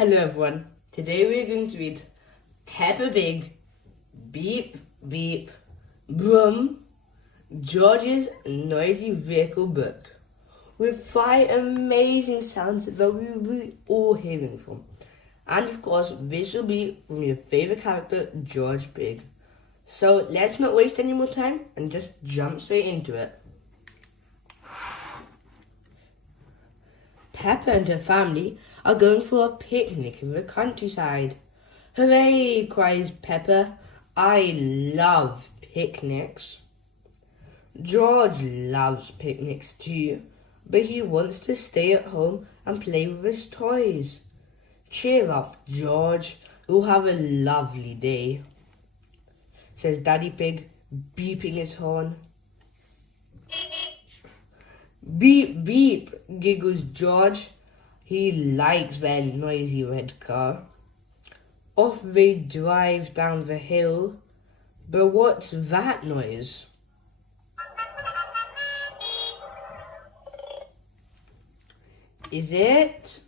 Hello everyone, today we are going to read Peppa Pig, Beep Beep, Brum, George's Noisy Vehicle book, with 5 amazing sounds that we will be all hearing from. And of course, this will be from your favourite character, George Pig. So let's not waste any more time and just jump straight into it. Peppa and her family are going for a picnic in the countryside. Hooray, cries Peppa. I love picnics. George loves picnics too, but he wants to stay at home and play with his toys. Cheer up, George. We'll have a lovely day, says Daddy Pig, beeping his horn. Beep, beep, giggles George. He likes their noisy red car. Off they drive down the hill. But what's that noise? Is it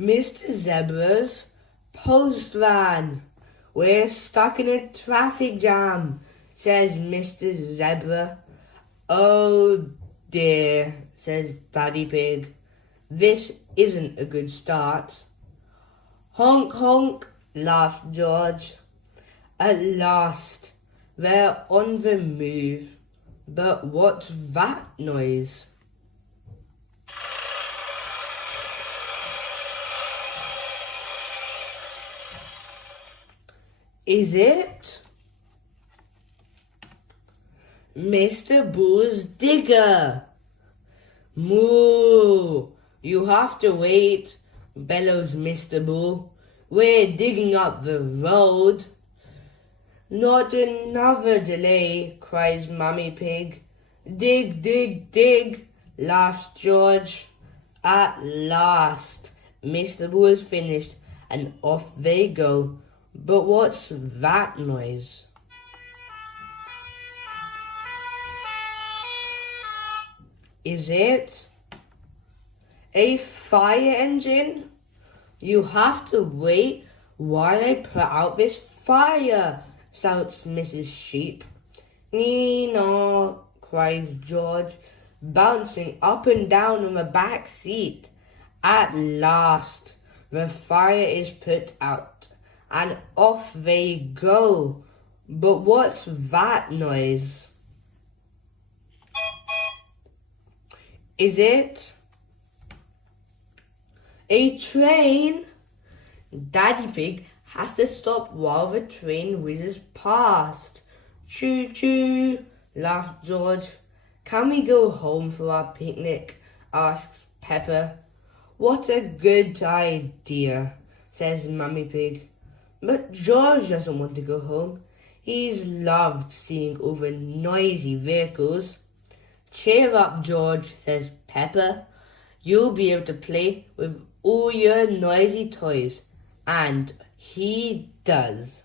Mr. Zebra's post van? We're stuck in a traffic jam, says Mr. Zebra. Oh dear, says Daddy Pig. This isn't a good start. Honk honk, laughs George. At last, they're on the move. But what's that noise? Is it Mr. Bull's digger? Moo! You have to wait, bellows Mr. Bull. We're digging up the road. Not another delay, cries Mummy Pig. Dig, dig, dig, laughs George. At last, Mr. Bull is finished and off they go. But what's that noise? Is it a fire engine? You have to wait while I put out this fire, shouts Mrs. Sheep. Nee-naw, cries George, bouncing up and down on the back seat. At last, the fire is put out, and off they go. But what's that noise? Is it a train? Daddy Pig has to stop while the train whizzes past. Choo choo, laughs George. Can we go home for our picnic? Asks Peppa. What a good idea, says Mummy Pig. But George doesn't want to go home. He's loved seeing all the noisy vehicles. Cheer up, George, says Peppa. You'll be able to play with all your noisy toys. And he does.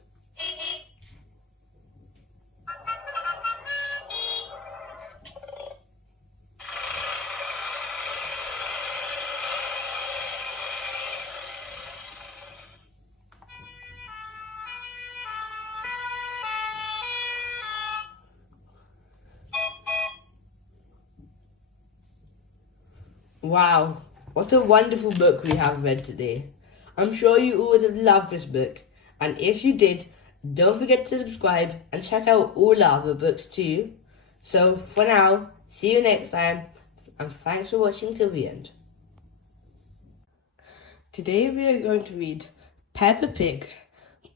Wow, what a wonderful book we have read today. I'm sure you all would have loved this book, and if you did, don't forget to subscribe and check out all our other books too. So for now, see you next time, and thanks for watching till the end. Today we are going to read Peppa Pig,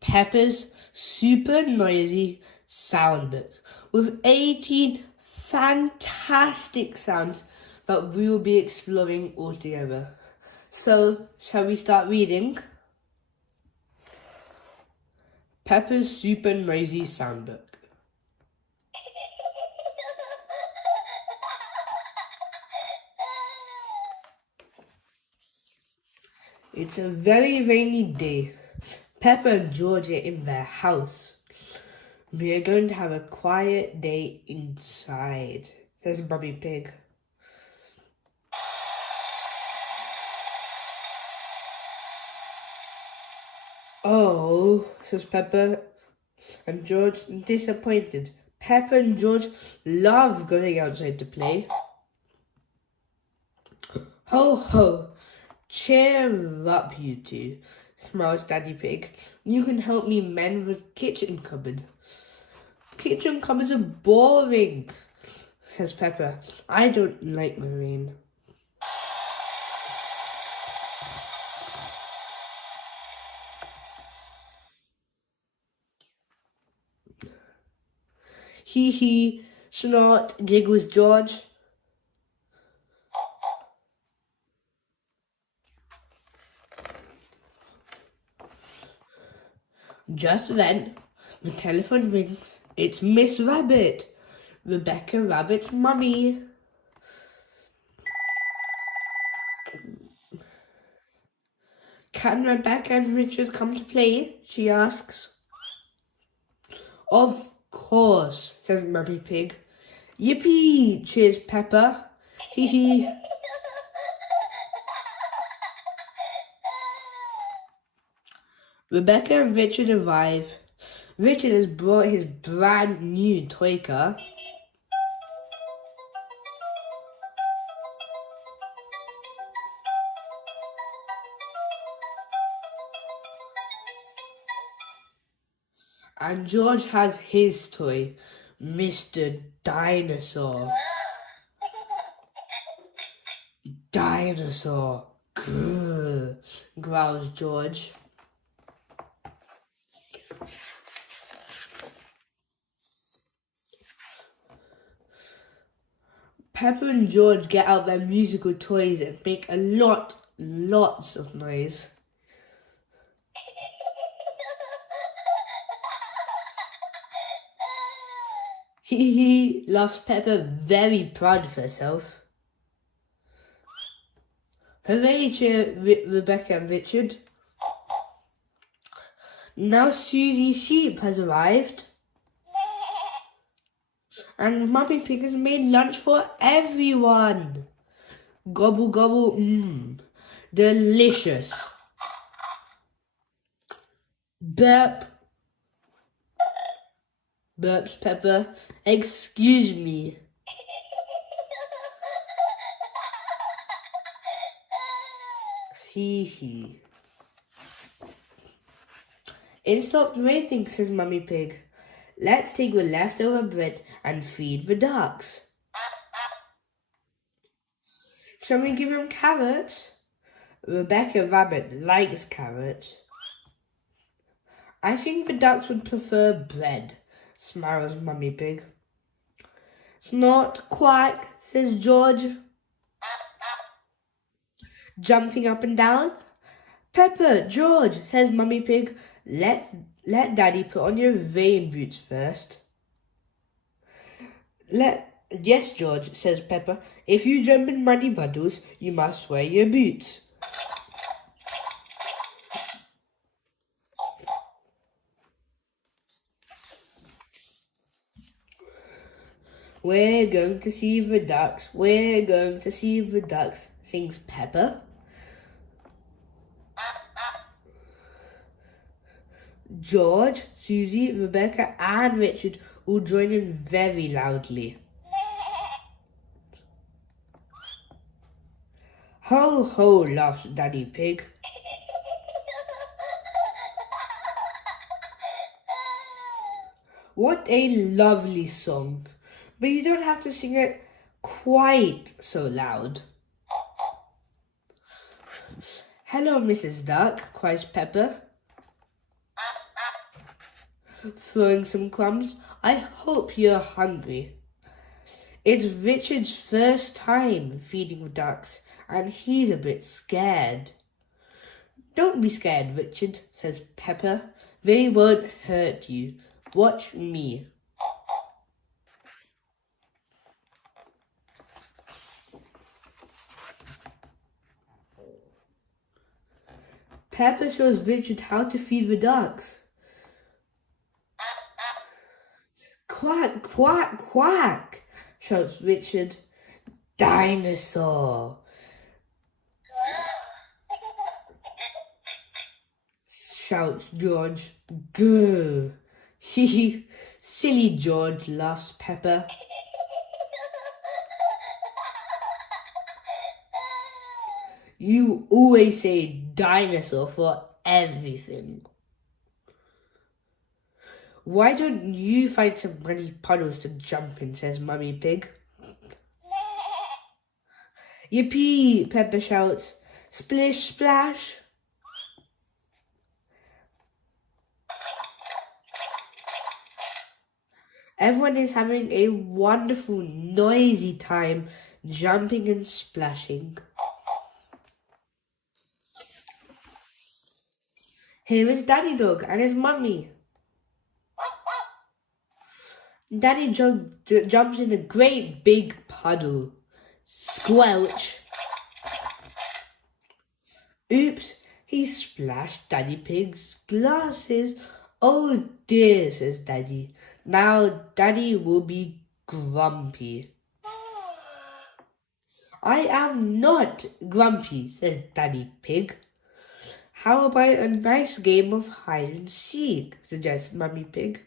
Peppa's super noisy sound book, with 18 fantastic sounds that we will be exploring all together. So, shall we start reading? Peppa's Super Noisy Soundbook. It's a very rainy day. Peppa and George are in their house. We are going to have a quiet day inside, says Mummy Pig. Oh, says Peppa and George, disappointed. Peppa and George love going outside to play. Ho ho, cheer up you two, smiles Daddy Pig. You can help me mend the kitchen cupboard. Kitchen cupboards are boring, says Peppa. I don't like the rain. Hee hee, snort, giggles George. Just then, the telephone rings. It's Miss Rabbit, Rebecca Rabbit's mummy. Can Rebecca and Richard come to play? She asks. Of course, says Mummy Pig. Yippee, cheers Peppa. Hee hee. Rebecca and Richard arrive. Richard has brought his brand new toy car. And George has his toy, Mr. Dinosaur. Dinosaur. Grrr, growls George. Peppa and George get out their musical toys and make lots of noise. Hee hee, laughs Peppa, very proud of herself. Hooray, cheer Rebecca and Richard. Now Susie Sheep has arrived. And Mummy Pig has made lunch for everyone. Gobble gobble, delicious. Burp, burps Peppa. Excuse me. Hee hee. It stopped raining, says Mummy Pig. Let's take the leftover bread and feed the ducks. Shall we give them carrots? Rebecca Rabbit likes carrots. I think the ducks would prefer bread, smiles Mummy Pig. Snort, quack, says George, jumping up and down. Peppa, George, says Mummy Pig, let Daddy put on your rain boots first. Yes, George, says Peppa. If you jump in muddy puddles, you must wear your boots. We're going to see the ducks. We're going to see the ducks, sings Peppa. George, Susie, Rebecca and Richard all join in very loudly. Ho ho, laughs Daddy Pig. What a lovely song. But you don't have to sing it quite so loud. Hello, Mrs. Duck, cries Peppa, throwing some crumbs. I hope you're hungry. It's Richard's first time feeding the ducks, and he's a bit scared. Don't be scared, Richard, says Peppa. They won't hurt you. Watch me. Peppa shows Richard how to feed the ducks. Quack, quack, quack, shouts Richard. Dinosaur. shouts George. Grr. Hee silly George, laughs Peppa. You always say dinosaur for everything. Why don't you find some muddy puddles to jump in, says Mummy Pig. Yippee, Peppa shouts. Splish splash. Everyone is having a wonderful, noisy time jumping and splashing. Here is Daddy Dog and his mummy. Daddy jumps in a great big puddle. Squelch. Oops, he splashed Daddy Pig's glasses. Oh dear, says Daddy. Now Daddy will be grumpy. I am not grumpy, says Daddy Pig. How about a nice game of hide and seek, suggests Mummy Pig.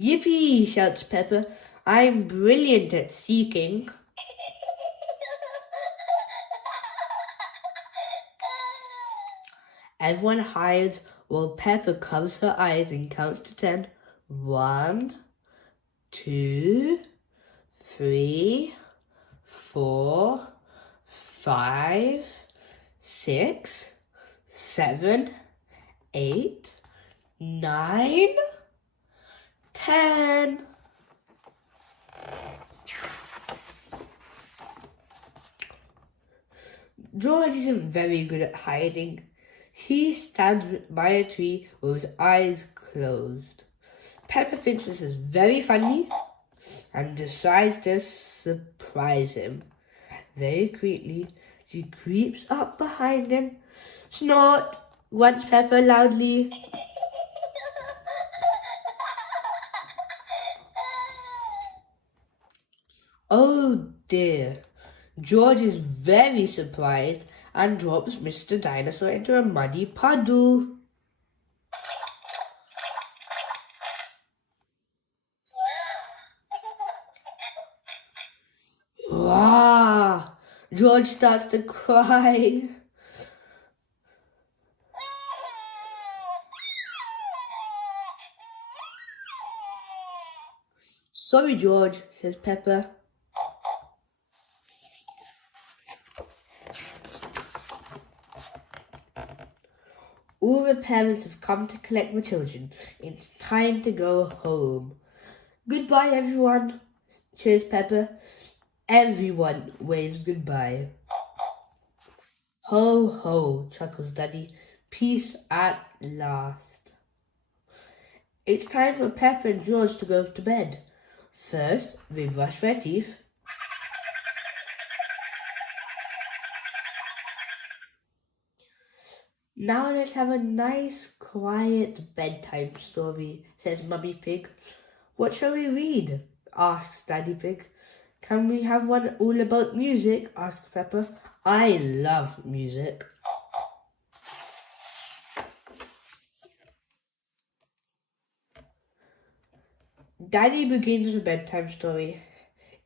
Yippee, shouts Peppa. I'm brilliant at seeking. Everyone hides while Peppa covers her eyes and counts to 10. 1, 2, 3, 4, 5, 6, 7, 8, 9, 10. George isn't very good at hiding. He stands by a tree with his eyes closed. Peppa thinks this is very funny and decides to surprise him. Very quickly, she creeps up behind him. Snort, wants Peppa loudly. Oh dear. George is very surprised and drops Mr. Dinosaur into a muddy puddle. Wah! George starts to cry. Sorry, George, says Peppa. All the parents have come to collect the children. It's time to go home. Goodbye, everyone, cheers Peppa. Everyone waves goodbye. Ho, ho, chuckles Daddy. Peace at last. It's time for Peppa and George to go to bed. First, they brush their teeth. Now let's have a nice, quiet bedtime story, says Mummy Pig. What shall we read? Asks Daddy Pig. Can we have one all about music? Asks Peppa. I love music. Daddy begins a bedtime story.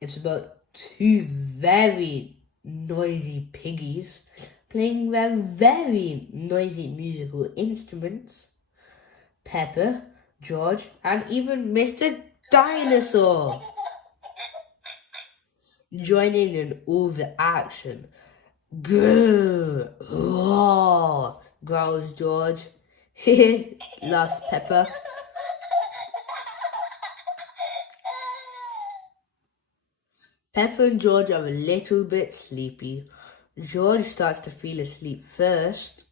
It's about two very noisy piggies playing their very noisy musical instruments. Peppa, George, and even Mr. Dinosaur joining in all the action. Grrr, roar, growls George. Heh, laughs Peppa. Peppa and George are a little bit sleepy. George starts to feel asleep first.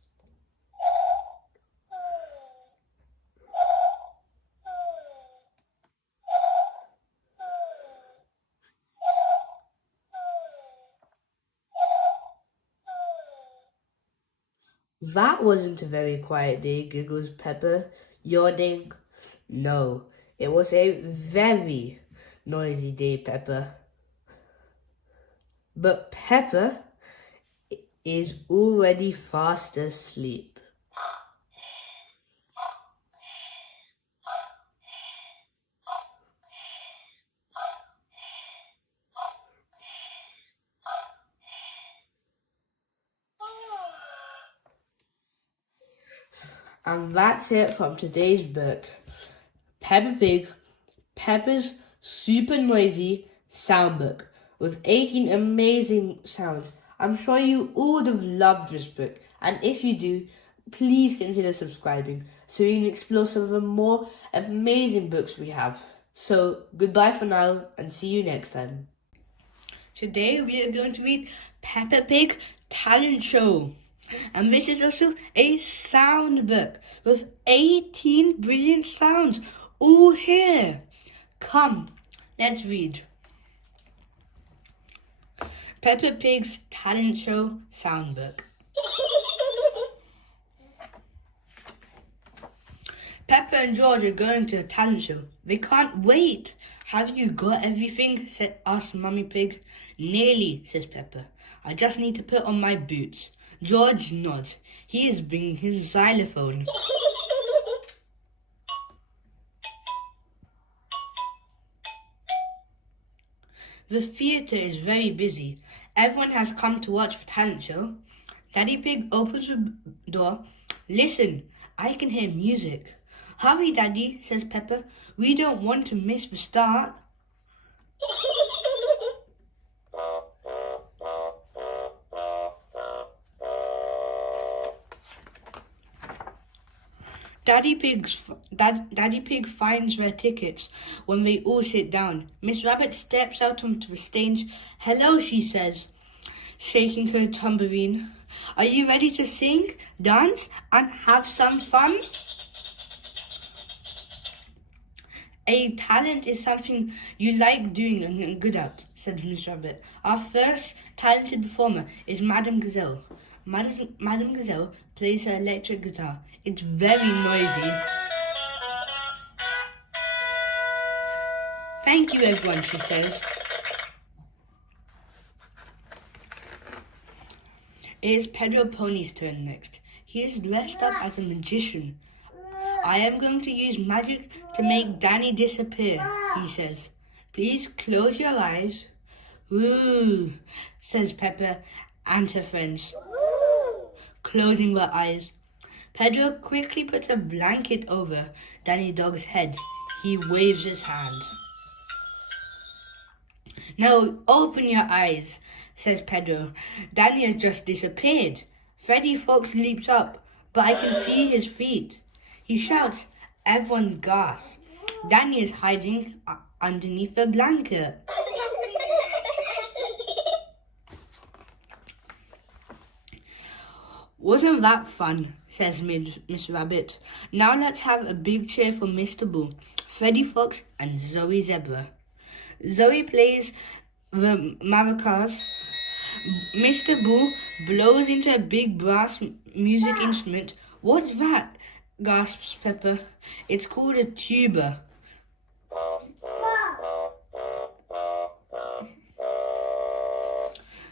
That wasn't a very quiet day, giggles Peppa, yawning. No, it was a very noisy day, Peppa. But Peppa is already fast asleep. And that's it from today's book. Peppa Pig, Peppa's super noisy sound book with 18 amazing sounds. I'm sure you all would have loved this book, and if you do, please consider subscribing so you can explore some of the more amazing books we have. So, goodbye for now and see you next time. Today we are going to read Peppa Pig Talent Show. And this is also a sound book with 18 brilliant sounds all here. Come, let's read. Peppa Pig's Talent Show sound book. Peppa and George are going to a talent show. They can't wait. Have you got everything? asked Mummy Pig. Nearly, says Peppa. I just need to put on my boots. George nods. He is bringing his xylophone. The theatre is very busy. Everyone has come to watch the talent show. Daddy Pig opens the door. Listen, I can hear music. Hurry, Daddy, says Peppa. We don't want to miss the start. Daddy Pig finds their tickets when they all sit down. Miss Rabbit steps out onto the stage. Hello, she says, shaking her tambourine. Are you ready to sing, dance, and have some fun? A talent is something you like doing and good at, said Miss Rabbit. Our first talented performer is Madame Gazelle. Madame Gazelle plays her electric guitar. It's very noisy. Thank you, everyone, she says. It is Pedro Pony's turn next. He is dressed up as a magician. I am going to use magic to make Danny disappear, he says. Please close your eyes. Ooh, says Peppa and her friends, closing their eyes. Pedro quickly puts a blanket over Danny Dog's head. He waves his hand. Now open your eyes, says Pedro. Danny has just disappeared. Freddy Fox leaps up, but I can see his feet. He shouts. Everyone gasps. Danny is hiding underneath the blanket. Wasn't that fun, says Miss Rabbit. Now let's have a big cheer for Mr. Bull, Freddy Fox and Zoe Zebra. Zoe plays the maracas. Mr. Bull blows into a big brass music instrument. What's that? Gasps Peppa. It's called a tuba.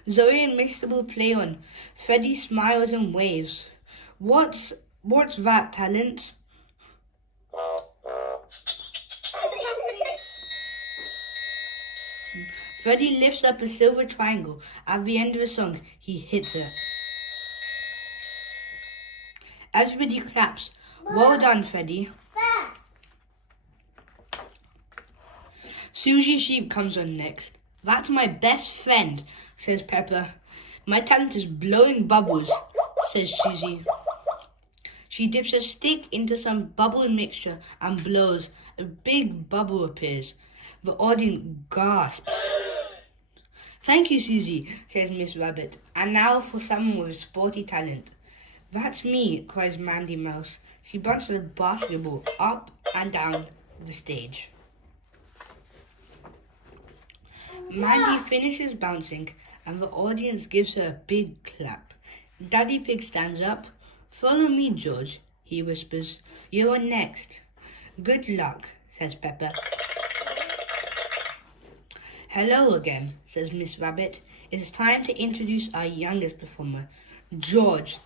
Zoe and Mr. Bull play on. Freddy smiles and waves. What's that, Talent? Freddy lifts up a silver triangle. At the end of the song, he hits it. Everybody claps. Well done, Freddy. Susie Sheep comes on next. That's my best friend, says Peppa. My talent is blowing bubbles, says Susie. She dips a stick into some bubble mixture and blows. A big bubble appears. The audience gasps. Thank you, Susie, says Miss Rabbit. And now for someone with a sporty talent. That's me, cries Mandy Mouse. She bounces a basketball up and down the stage. Mandy finishes bouncing and the audience gives her a big clap. Daddy Pig stands up. Follow me, George, he whispers. You're next. Good luck, says Peppa. Hello again, says Miss Rabbit. It's time to introduce our youngest performer, George.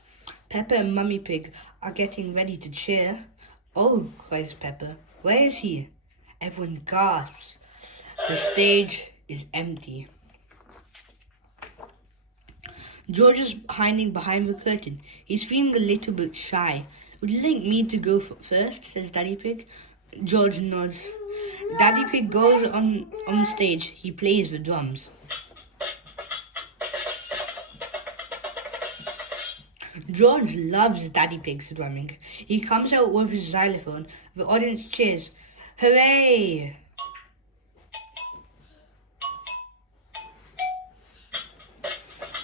Peppa and Mummy Pig are getting ready to cheer. Oh, cries Peppa. Where is he? Everyone gasps. The stage is empty. George is hiding behind the curtain. He's feeling a little bit shy. Would you like me to go first? Says Daddy Pig. George nods. Daddy Pig goes on stage. He plays the drums. George loves Daddy Pig's drumming. He comes out with his xylophone. The audience cheers. Hooray!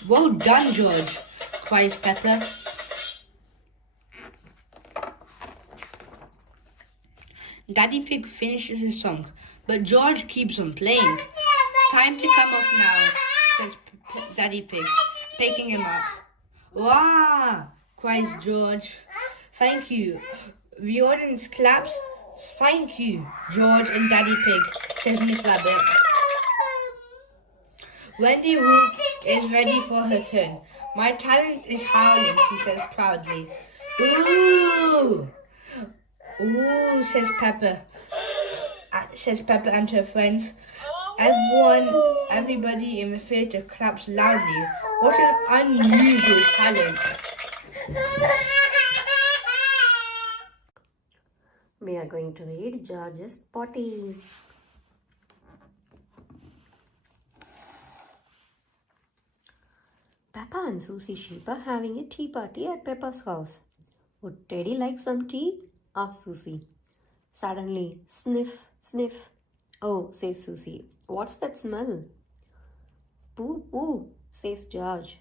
Well done, George, cries Peppa. Daddy Pig finishes his song, but George keeps on playing. Time to come off now, says Daddy Pig, picking him up. Wow, cries George. Thank you. The audience claps. Thank you, George and Daddy Pig, says Miss Rabbit. Wendy Wolf is ready for her turn. My talent is howling, she says proudly. Ooh! Ooh, says Peppa. Says Peppa and her friends. Everybody in the theatre claps loudly. What an unusual talent. We are going to read George's Potty. Peppa and Susie Sheep are having a tea party at Peppa's house. Would Teddy like some tea? Asked Susie. Suddenly, sniff, sniff. Oh, says Susie. What's that smell? Pooh, pooh, says George.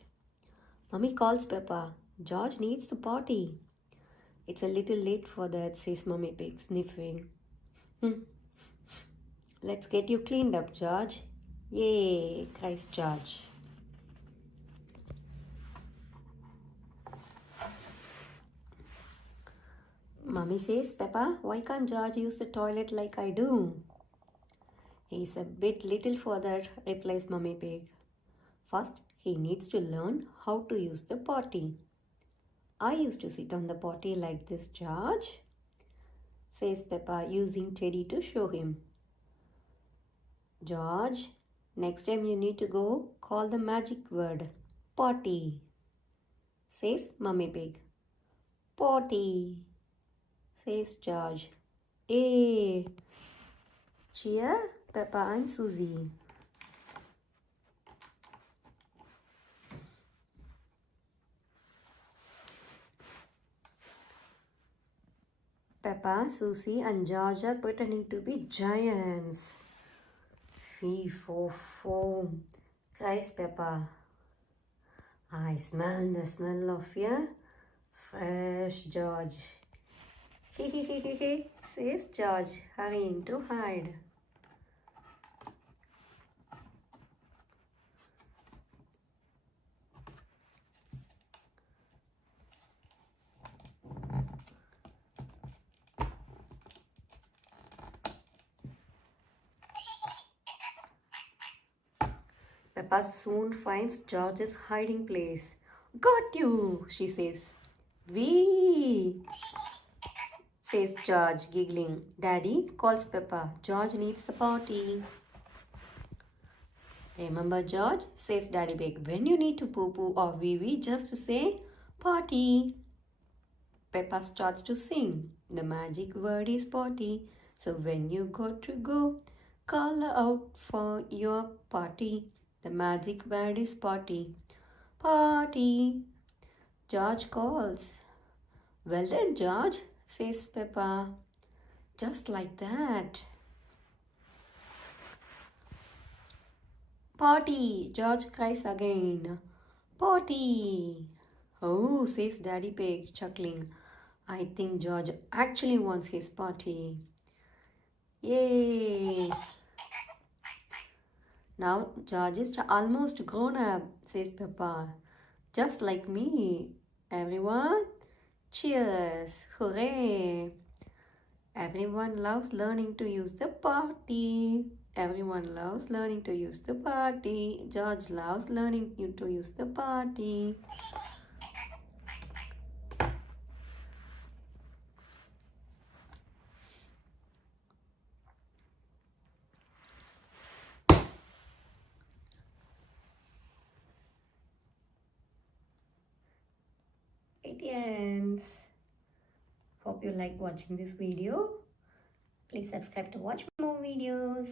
Mummy calls Peppa. George needs to potty. It's a little late for that, says Mummy Pig, sniffing. Let's get you cleaned up, George. Yay, cries George. Mummy says, Peppa, why can't George use the toilet like I do? He's a bit little for that, replies Mummy Pig. First, he needs to learn how to use the potty. I used to sit on the potty like this, George, says Peppa, using Teddy to show him. George, next time you need to go, call the magic word, potty, says Mummy Pig. Potty, says George. Hey! Cheer, Peppa and Susie. Peppa, Susie and George are pretending to be giants. Fee, fo, foam, cries Peppa. I smell the smell of your fresh George. He, says George, hurrying to hide. Peppa soon finds George's hiding place. Got you, she says. Wee, says George, giggling. Daddy, calls Peppa. George needs the potty. Remember, George, says Daddy Pig, when you need to poo-poo or wee-wee, just say potty. Peppa starts to sing. The magic word is potty. So when you got to go, call out for your potty. The magic word is potty. Potty. George calls. Well done, George, says Peppa. Just like that. Potty, George cries again. Potty. Oh, says Daddy Pig, chuckling. I think George actually wants his potty. Yay! Now George is almost grown up, says Peppa. Just like me. Everyone, cheers! Hooray! Everyone loves learning to use the potty. Everyone loves learning to use the potty. George loves learning to use the potty. It ends. Hope you like watching this video. Please subscribe to watch more videos.